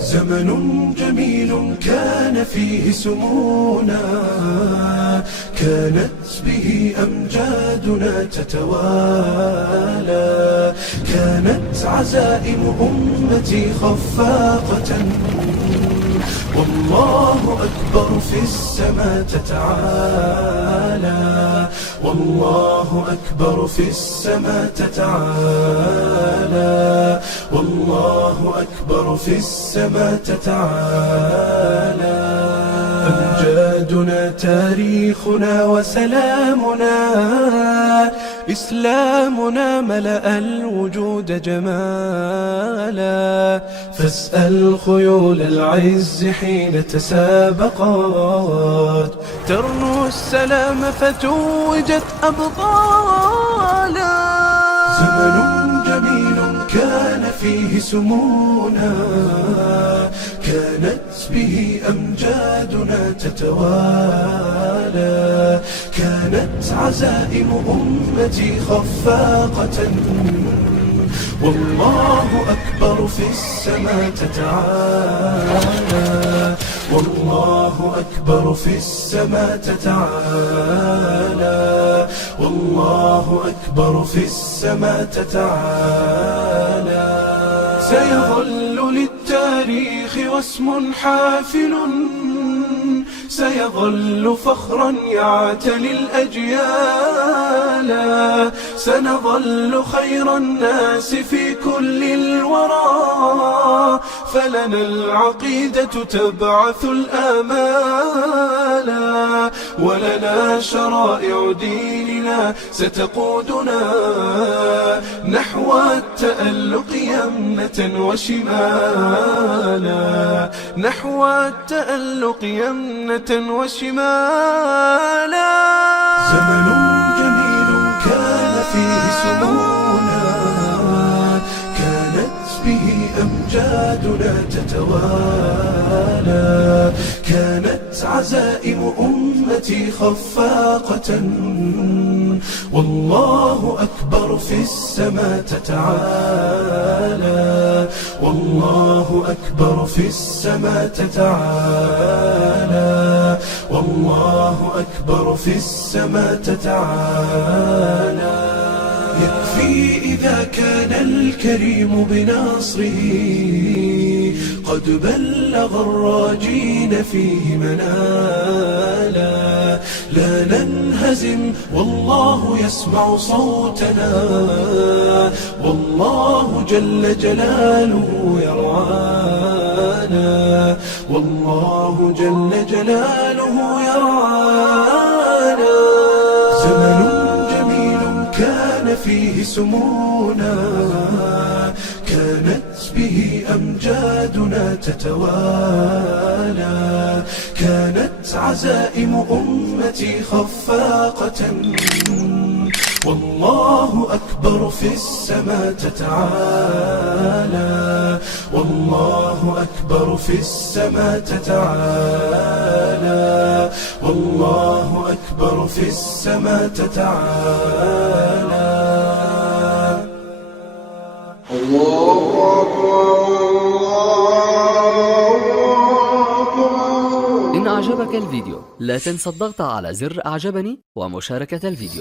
زمن جميل كان فيه سمونا، كانت به أمجادنا تتوالى، كانت عزائم أمتي خفاقة، والله أكبر في السماء تتعالى، والله أكبر في السماء تتعالى، والله أكبر في السماء تتعالى. أمجادنا تاريخنا وسلامنا، إسلامنا ملأ الوجود جمالا، فاسأل خيول العز حين تسابقت، ترنو السلام فتوجت أبطالا. زمن جميل كان فيه سمونا، كانت به أمجادنا تتوالى، كانت عزائم أمتي خفاقة، والله أكبر في السماء تتعالى، والله أكبر في السماء تتعالى، والله أكبر في السماء تتعالى. سيظل للتاريخ واسم حافل، سيظل فخرا يعتلي الأجيال، سنظل خير الناس في كل الورى، فلنا العقيدة تبعث الآمال، ولنا شرائع ديننا ستقودنا نحو التألق يمنة وشمالا، نحو التألق يمنة وشمالا. زمن جميل كان فيه سمونا، كانت به أمجادنا تتوالى، كانت عزائم أمتي خفاقة، والله أكبر في السماء تتعالى، والله أكبر في السماء تتعالى، والله أكبر في السماء تتعالى. يكفي إذا كان الكريم بنصره قد بلغ الراجين فيه منالا، لا ننهزم والله يسمع صوتنا، والله جل جلاله يرعانا، والله جل جلاله يرعانا. زمن جميل كان فيه سمونا، كانت به أمجادنا تتوالى، كانت عزائم أمتي خفاقة، والله أكبر في السماء تتعالى، والله أكبر في السماء تتعالى، والله أكبر في السماء تتعالى. الله إن أعجبك الفيديو لا تنسى الضغط على زر أعجبني ومشاركة الفيديو.